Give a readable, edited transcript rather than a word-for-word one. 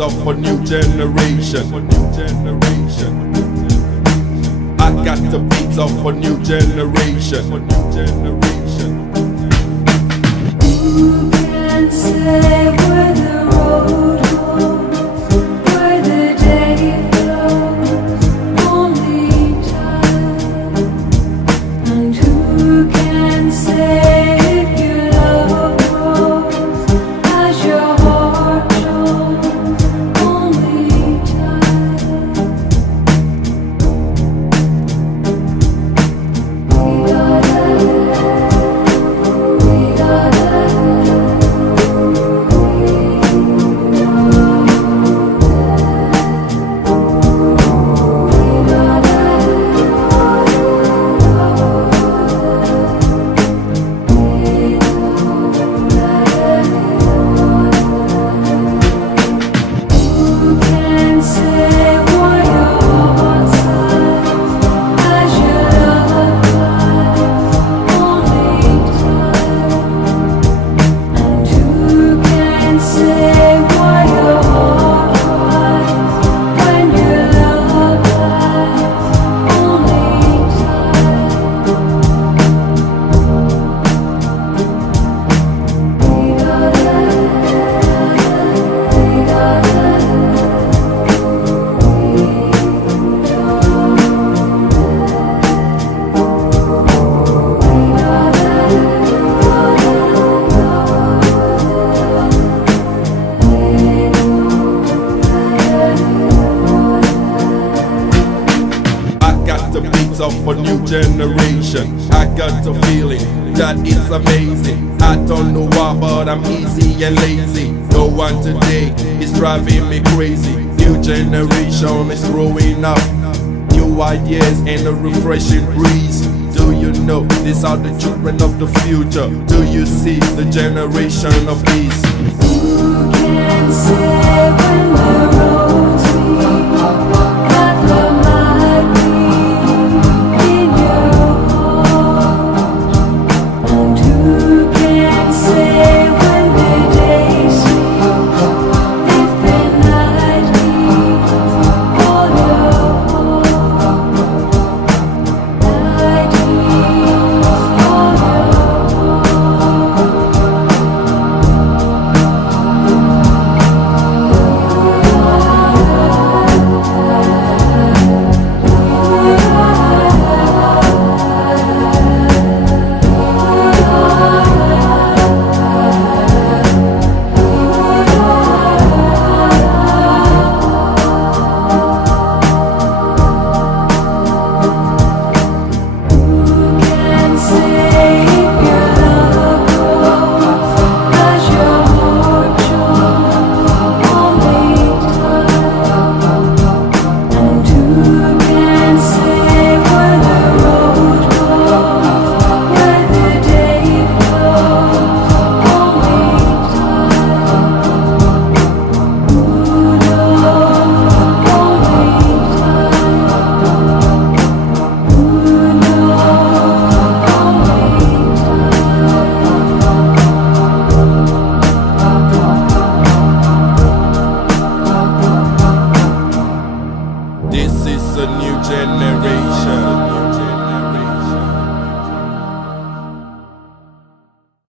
up for new generation. I got the beats up for new generation. Who can say where the road goes, where the day flows? Only time. And who can say if your love grows as your heart shows? Only time. We gotta up for new generation. I got the feeling that it's amazing. I don't know why, but I'm easy and lazy. No one today is driving me crazy. New generation is growing up, new ideas and a refreshing breeze. Do you know these are the children of the future? Do you see the generation of peace? Who can say when the road